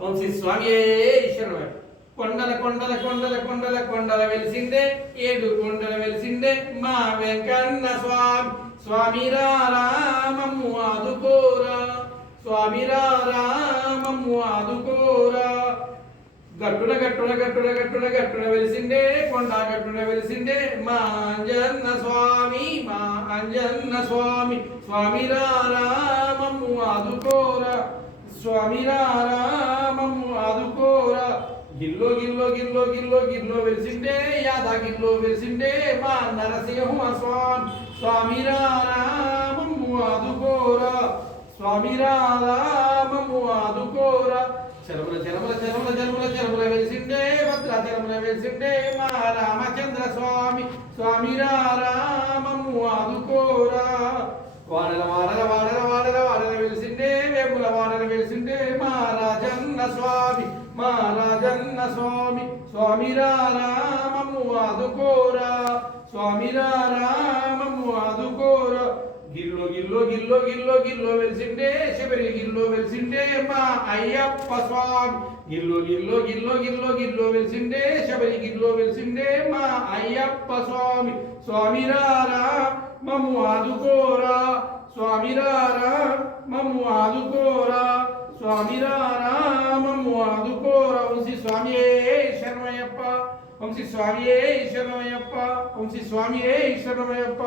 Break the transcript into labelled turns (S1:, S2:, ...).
S1: ఓం శ్రీ స్వామి శరణమయ్య కొండల కొండల కొండల కొండల కొండల వెలిసిందే ఏడు కొండల వెలిసిందే మా వెంకన్న స్వామి. స్వామి రామమ్ము ఆదుకోరా. స్వామి రామమ్ము ఆదుకోరా. గట్టున గట్టున గట్టున గట్టున గట్టున వెలిసిందే కొండ గట్టున వెలిసిందే మా అంజన్న స్వామి మా అంజన్న స్వామి. స్వామి రామమ్ము ఆదుకోరా. స్వామి రారా గిల్లో గిల్లో గిల్లో గిల్లో గిల్లో వెలిసిండే యాదా గిల్లో వెలిసిండే మా నరసింహ స్వామి స్వామి రామము ఆదుకోరా స్వామి రామము ఆదుకోరా చరముల చరముల చరముల చరముల చరముల వెలిసిండే భద్రాచరముల వెలిసిండే మా రామచంద్ర స్వామి. స్వామి రామము ఆదుకోరా వాడల వాడల వాడల వాడల వాడల వెలిసిండే వేపుల వాడల వెలిసిండే రాజన్న స్వామి మా రాజన్న స్వామి స్వామి రామము ఆదుకోరా స్వామి రామము ఆదుకోరా. గిల్లో గిల్లో గిల్లో గిల్లో గిల్లో వెలిసిండే శబరి గిల్లో వెలిసిండే మా అయ్యప్ప స్వామి. గిల్లో గిల్లో గిల్లో గిల్లో గిల్లో వెలిసిండే శబరి గిల్లో వెలిసిండే మా అయ్యప్ప స్వామి. స్వామి రారా మము ఆదుకోరా స్వామి రారా మము ఆదుకోరా స్వామి రారా స్వామియే శరణమయ్యప్ప వంశీ స్వామియే శరణమయ్యప్ప వంశీ స్వామియే శరణమయ్యప్ప